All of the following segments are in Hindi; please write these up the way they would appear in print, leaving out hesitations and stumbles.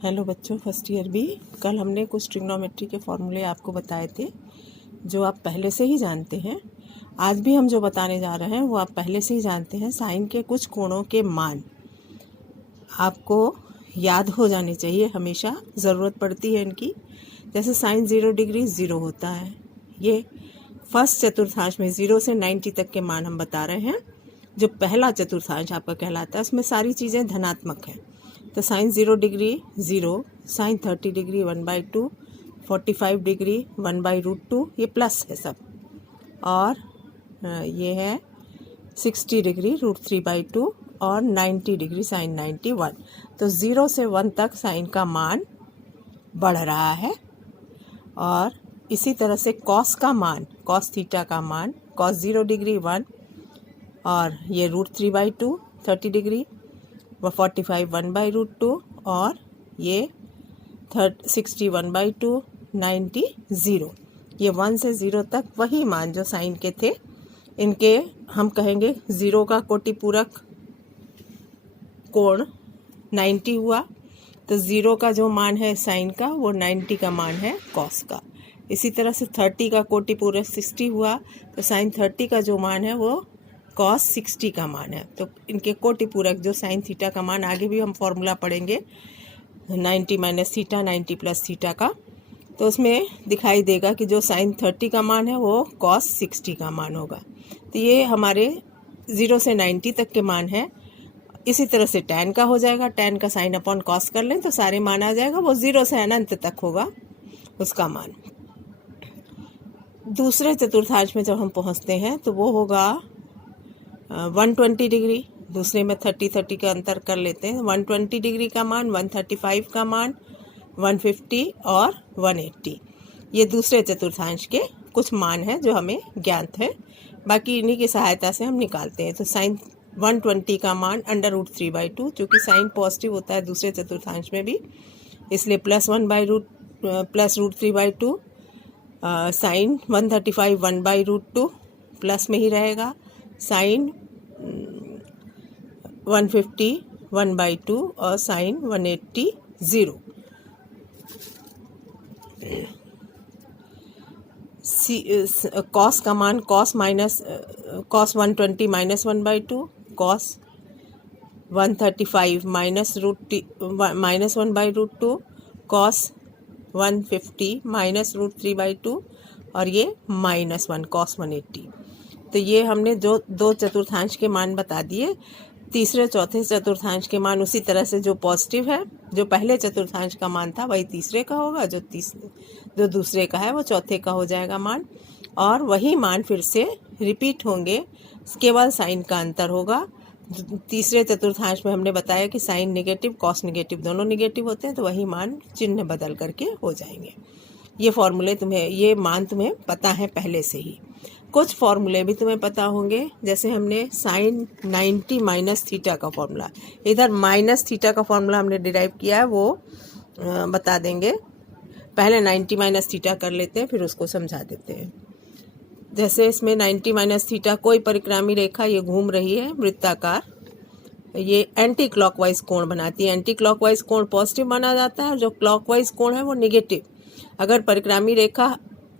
हेलो बच्चों, फर्स्ट ईयर बी। कल हमने कुछ ट्रिग्नोमेट्री के फॉर्मूले आपको बताए थे जो आप पहले से ही जानते हैं। आज भी हम जो बताने जा रहे हैं वो आप पहले से ही जानते हैं। साइन के कुछ कोणों के मान आपको याद हो जाने चाहिए, हमेशा ज़रूरत पड़ती है इनकी। जैसे साइन 0 डिग्री 0 होता है। ये फर्स्ट चतुर्थांश में 0 से 90 तक के मान हम बता रहे हैं। जो पहला चतुर्थांश आपका कहलाता है उसमें सारी चीज़ें धनात्मक हैं। तो sine 0 degree 0, sine 30 degree 1/2, 45 degree 1/√2, ये प्लस है सब। और ये है 60 डिग्री √3/2 और 90 डिग्री साइन 91। तो 0 से 1 तक साइन का मान बढ़ रहा है। और इसी तरह से कॉस का मान, कॉस थीटा का मान, कॉस 0 डिग्री 1 और ये √3/2 30 डिग्री, वह 45 1/√2 और ये 60 1/2 90 0। ये 1 से 0 तक वही मान जो साइन के थे, इनके हम कहेंगे 0 का कोटिपूरक कोण 90 हुआ। तो 0 का जो मान है साइन का वो 90 का मान है कॉस का। इसी तरह से 30 का कोटिपूरक 60 हुआ, तो साइन 30 का जो मान है वो कॉस 60 का मान है। तो इनके कोटिपूरक जो साइन थीटा का मान, आगे भी हम फॉर्मूला पढ़ेंगे 90 माइनस थीटा 90 प्लस थीटा का, तो उसमें दिखाई देगा कि जो साइन 30 का मान है वो कॉस 60 का मान होगा। तो ये हमारे 0 से 90 तक के मान है। इसी तरह से tan का हो जाएगा, tan का साइन अपॉन कॉस कर लें तो सारे मान आ जाएगा, वो 0 से अनंत तक होगा उसका मान। दूसरे चतुर्थांश में जब हम पहुंचते हैं तो वो होगा 120 डिग्री। दूसरे में 30 का अंतर कर लेते हैं। 120 डिग्री का मान, 135 का मान, 150 और 180, ये दूसरे चतुर्थांश के कुछ मान हैं जो हमें ज्ञात है। बाकी इन्हीं की सहायता से हम निकालते हैं। तो साइन 120 का मान √3/2, चूँकि साइन पॉजिटिव होता है दूसरे चतुर्थांश में भी, इसलिए +√3/2। साइन 135 1/√2 प्लस में ही रहेगा। साइन 150 1/2 और साइन 180 0। कॉस का मान cos 120 minus 1/2, cos 135 minus 1/√2, cos 150 minus √3/2 और ये -1 कॉस 180। तो ये हमने जो दो चतुर्थांश के मान बता दिए। तीसरे चौथे चतुर्थांश के मान उसी तरह से, जो पॉजिटिव है, जो पहले चतुर्थांश का मान था वही तीसरे का होगा, जो दूसरे का है वो चौथे का हो जाएगा मान। और वही मान फिर से रिपीट होंगे, केवल साइन का अंतर होगा। तीसरे चतुर्थांश में हमने बताया कि साइन नेगेटिव कॉस नेगेटिव दोनों नेगेटिव होते हैं, तो वही मान चिन्ह बदल करके हो जाएंगे। ये फॉर्मूले ये मान तुम्हें पता है पहले से ही। कुछ फॉर्मूले भी तुम्हें पता होंगे, जैसे हमने साइन 90 माइनस थीटा का फॉर्मूला, इधर माइनस थीटा का फॉर्मूला हमने डिराइव किया है, वो बता देंगे। पहले 90 माइनस थीटा कर लेते हैं, फिर उसको समझा देते हैं। जैसे इसमें 90 माइनस थीटा, कोई परिक्रामी रेखा ये घूम रही है वृत्ताकार, ये एंटी क्लॉकवाइज कोण बनाती है। एंटी क्लॉकवाइज कोण पॉजिटिव माना जाता है और जो क्लॉकवाइज कोण है वो नेगेटिव। अगर परिक्रामी रेखा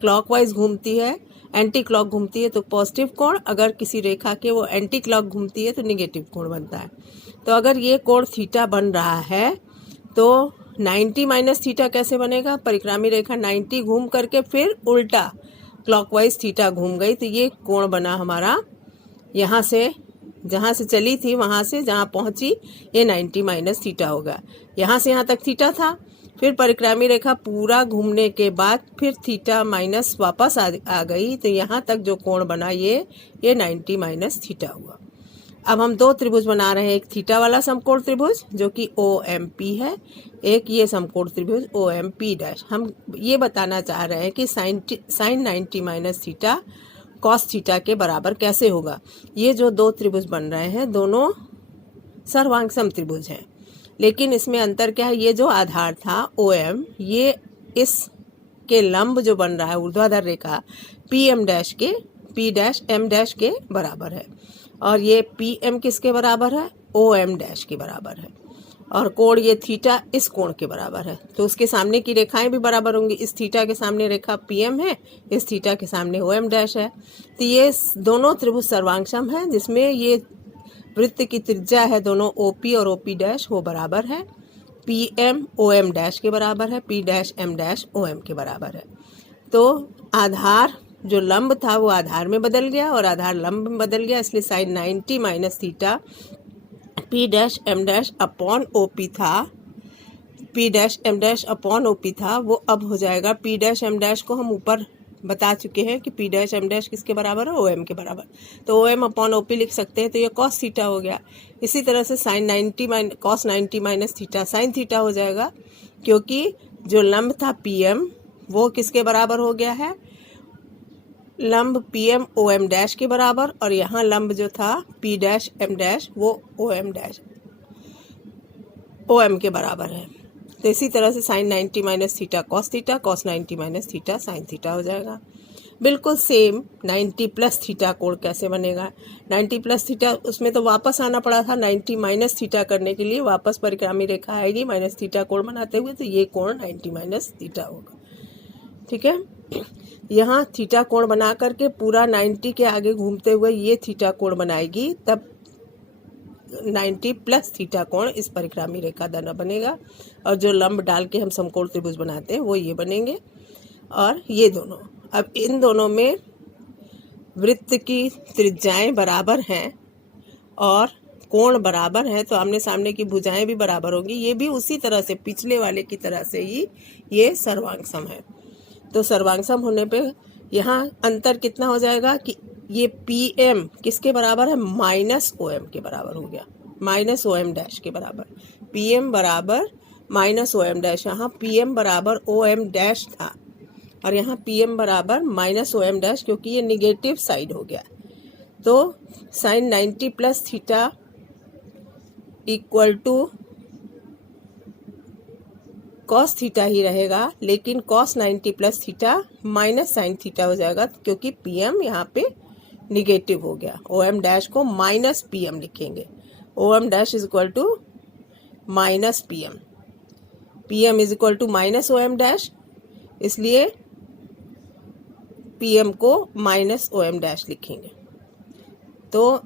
क्लॉकवाइज घूमती है, एंटी क्लॉक घूमती है तो पॉजिटिव कोण, अगर किसी रेखा के वो एंटी क्लॉक घूमती है तो नेगेटिव कोण बनता है। तो अगर ये कोण थीटा बन रहा है तो 90 माइनस थीटा कैसे बनेगा? परिक्रामी रेखा 90 घूम करके फिर उल्टा क्लॉकवाइज थीटा घूम गई, तो ये कोण बना हमारा, यहाँ से जहाँ से चली थी वहाँ से जहाँ पहुँची ये 90 माइनस थीटा होगा। यहाँ से यहाँ तक थीटा था, फिर परिक्रामी रेखा पूरा घूमने के बाद फिर थीटा माइनस वापस आ गई, तो यहाँ तक जो कोण बना ये 90 माइनस थीटा हुआ। अब हम दो त्रिभुज बना रहे हैं, एक थीटा वाला समकोण त्रिभुज जो कि OMP है, एक ये समकोण त्रिभुज OMP'। हम ये बताना चाह रहे हैं कि sine 90 minus theta cos theta के बराबर कैसे होगा। ये जो दो त्रिभुज बन रहे हैं दोनों सर्वांग समत्रिभुज हैं, लेकिन इसमें अंतर क्या है? ये जो आधार था OM, ये इसके लंब जो बन रहा है ऊर्ध्वाधर रेखा PM' के P'(M' के बराबर है, और ये PM किसके बराबर है? OM' के बराबर है। और कोण ये थीटा इस कोण के बराबर है, तो उसके सामने की रेखाएं भी बराबर होंगी। इस थीटा के सामने रेखा PM है, इस थीटा के सामने OM डैश है। तो ये दोनों त्रिभुज सर्वांगसम है, जिसमें ये वृत्त की त्रिज्या है दोनों OP और OP डैश वो बराबर है। PM OM डैश के बराबर है, P dash M dash OM के बराबर है। तो आधार जो लंब था वो आधार में बदल गया और आधार लंब में बदल गया, इसलिए sine 90 minus theta P dash M dash upon OP था, P dash M dash upon OP था, वो अब हो जाएगा P डैश M डैश को हम ऊपर बता चुके हैं कि P डैश M डैश किसके बराबर है, OM के बराबर। तो OM अपॉन OP लिख सकते हैं, तो ये कॉस थीटा हो गया। इसी तरह से sine 90 cos 90 minus theta sine theta हो जाएगा, क्योंकि जो लंब था PM वो किसके बराबर हो गया है, लंब PM OM डैश के बराबर, और यहाँ लंब जो था P डैश M डैश वो OM डैश OM के बराबर है। तो इसी तरह से sine 90 minus theta cos 90 minus theta sine theta हो जाएगा। बिल्कुल सेम 90 प्लस थीटा कोण कैसे बनेगा, 90 प्लस थीटा उसमें तो वापस आना पड़ा था 90 माइनस थीटा करने के लिए, वापस परिक्रामी रेखा आएगी माइनस थीटा कोण बनाते हुए, तो ये कोण 90 माइनस थीटा होगा। ठीक है, यहाँ थीटा कोण बना करके पूरा 90 के आगे घूमते हुए ये थीटा कोण बनाएगी, तब 90 प्लस थीटा कोण इस परिक्रामी रेखा द्वारा बनेगा, और जो लंब डाल के हम समकोण त्रिभुज बनाते हैं वो ये बनेंगे। और ये दोनों, अब इन दोनों में वृत्त की त्रिज्याएं बराबर हैं और कोण बराबर है, तो आमने सामने की भुजाएं भी बराबर होंगी। ये भी उसी तरह से पिछले वाले की तरह से ही ये सर्वांगसम है। तो सर्वांगसम होने पे यहाँ अंतर कितना हो जाएगा कि ये PM किसके बराबर है, माइनस OM के बराबर हो गया, माइनस OM डैश के बराबर। PM बराबर माइनस OM डैश, यहाँ PM बराबर OM डैश था और यहाँ PM बराबर माइनस OM डैश, क्योंकि ये निगेटिव साइड हो गया। तो sine 90 plus theta equal to cos theta ही रहेगा, लेकिन cos 90 plus theta minus sine theta हो जाएगा, क्योंकि PM यहाँ पे निगेटिव हो गया। OM डैश को माइनस PM लिखेंगे, OM dash is equal to minus PM, PM is equal to minus OM dash, इसलिए PM को माइनस OM डैश लिखेंगे। तो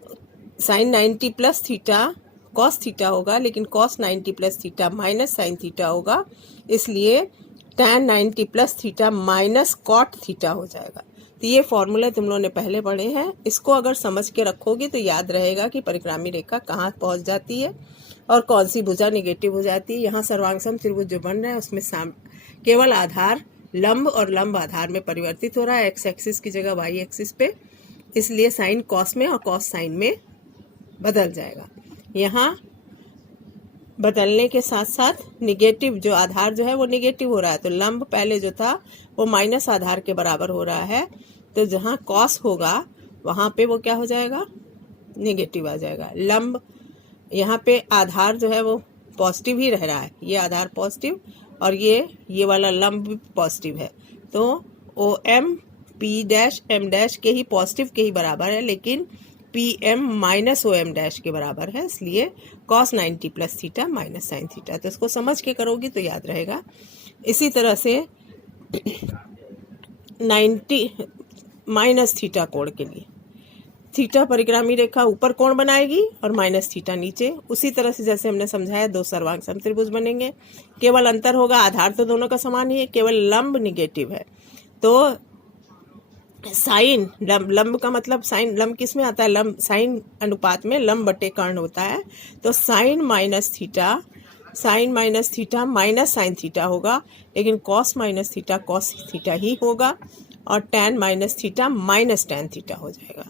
sine 90 plus theta cos theta होगा, लेकिन cos 90 plus theta minus sine theta होगा, इसलिए tan 90 plus theta minus cot theta हो जाएगा। तो ये फॉर्मूला तुम लोगों ने पहले पढ़े हैं, इसको अगर समझ के रखोगे तो याद रहेगा कि परिक्रामी रेखा कहाँ पहुँच जाती है और कौन सी भुजा निगेटिव हो जाती है। यहाँ सर्वांगसम त्रिभुज जो बन रहा है उसमें केवल आधार लंब और लंब आधार में परिवर्तित हो रहा है, एक्स एक्सिस की जगह वाई एक्सिस पे, इसलिए साइन कॉस में और कॉस साइन में बदल जाएगा। यहाँ बदलने के साथ साथ निगेटिव जो आधार जो है वो निगेटिव हो रहा है, तो लंब पहले जो था वो माइनस आधार के बराबर हो रहा है, तो जहाँ कॉस होगा वहाँ पे वो क्या हो जाएगा, निगेटिव आ जाएगा। लंब यहाँ पे आधार जो है वो पॉजिटिव ही रह रहा है, ये आधार पॉजिटिव और ये वाला लंब भी पॉजिटिव है, तो OM P dash M dash के ही पॉजिटिव के ही बराबर है, लेकिन PM माइनस OM डैश के बराबर है, इसलिए cos 90 plus theta minus sine theta. तो इसको समझ के करोगी तो याद रहेगा। इसी तरह से 90 माइनस थीटा कोण के लिए थीटा परिक्रामी रेखा ऊपर कोण बनाएगी और माइनस थीटा नीचे, उसी तरह से जैसे हमने समझाया दो सर्वांगसम त्रिभुज बनेंगे। केवल अंतर होगा, आधार तो दोनों का समान ही है, केवल लंब निगेटिव है। तो साइन लंब का मतलब साइन लंब किस में आता है, लंब साइन अनुपात में लंब बटे कर्ण होता है, तो sine minus theta minus sine theta होगा, लेकिन cos minus theta cos theta ही होगा, और tan minus theta minus tan theta हो जाएगा।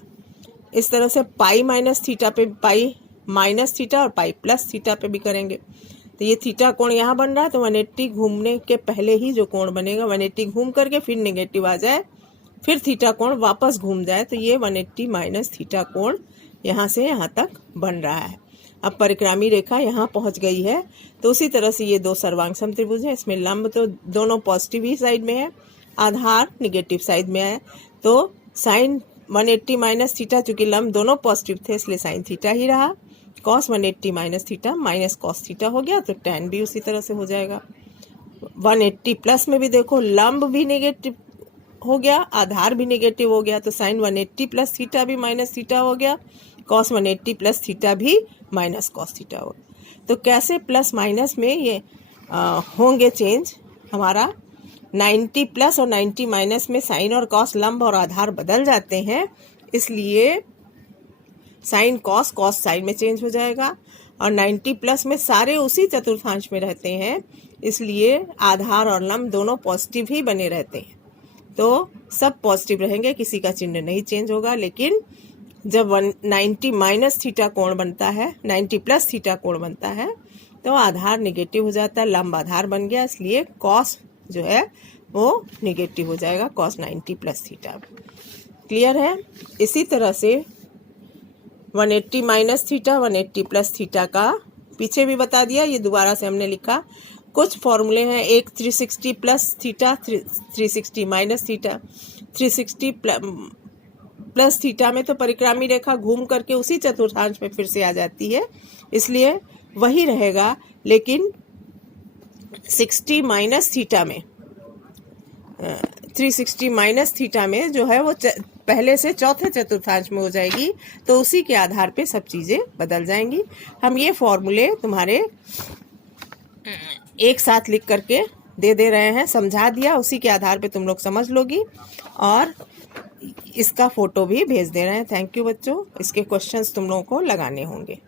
इस तरह से पाई माइनस थीटा पे पाई माइनस थीटा और पाई प्लस थीटा पे भी करेंगे। तो ये थीटा कोण यहाँ बन रहा है, तो 180 घूमने के पहले ही जो कोण बनेगा 180 घूम करके फिर नेगेटिव आ जाए, फिर थीटा कोण वापस घूम जाए, तो ये 180 माइनस थीटा कोण यहाँ से यहाँ तक बन रहा है। अब परिक्रामी रेखा यहाँ पहुँच गई है, तो उसी तरह से ये दो सर्वांगसम त्रिभुज है, इसमें लंब तो दोनों पॉजिटिव ही साइड में है, आधार निगेटिव साइड में है, तो साइन 180 माइनस थीटा, चूंकि लंब दोनों पॉजिटिव थे इसलिए साइन थीटा ही रहा, cos 180 minus theta minus cos theta हो गया, तो tan भी उसी तरह से हो जाएगा। 180 प्लस में भी देखो लंब भी नेगेटिव हो गया, आधार भी नेगेटिव हो गया, तो साइन 180 प्लस थीटा भी माइनस थीटा हो गया, कॉस 180 प्लस थीटा भी माइनस कॉस थीटा हो गया। तो कैसे प्लस माइनस में ये होंगे चेंज, हमारा 90 प्लस और 90 माइनस में साइन और कॉस लंब और आधार बदल जाते हैं, इसलिए साइन कॉस कॉस साइन में चेंज हो जाएगा। और 90 प्लस में सारे उसी चतुर्थांश में रहते हैं, इसलिए आधार और लंब दोनों पॉजिटिव ही बने रहते हैं, तो सब पॉजिटिव रहेंगे, किसी का चिन्ह नहीं चेंज होगा। लेकिन जब 90 माइनस थीटा कोण बनता है, 90 प्लस थीटा कोण बनता है, तो आधार निगेटिव हो जाता है, लंब आधार बन गया, इसलिए कॉस जो है वो निगेटिव हो जाएगा, कॉस 90 प्लस थीटा। क्लियर है? इसी तरह से 180 माइनस थीटा 180 प्लस थीटा का पीछे भी बता दिया, ये दोबारा से हमने लिखा। कुछ फॉर्मूले हैं, एक 360 plus theta 360 minus theta. 360 plus theta में तो परिक्रामी रेखा घूम करके उसी चतुर्थांश में फिर से आ जाती है, इसलिए वही रहेगा। लेकिन 60 माइनस थीटा में 360 माइनस थीटा में जो है वो पहले से चौथे चतुर्थांश में हो जाएगी, तो उसी के आधार पे सब चीज़ें बदल जाएंगी। हम ये फॉर्मूले तुम्हारे एक साथ लिख करके दे रहे हैं, समझा दिया, उसी के आधार पे तुम लोग समझ लोगी, और इसका फोटो भी भेज दे रहे हैं। थैंक यू बच्चों, इसके क्वेश्चंस तुम लोगों को लगाने होंगे।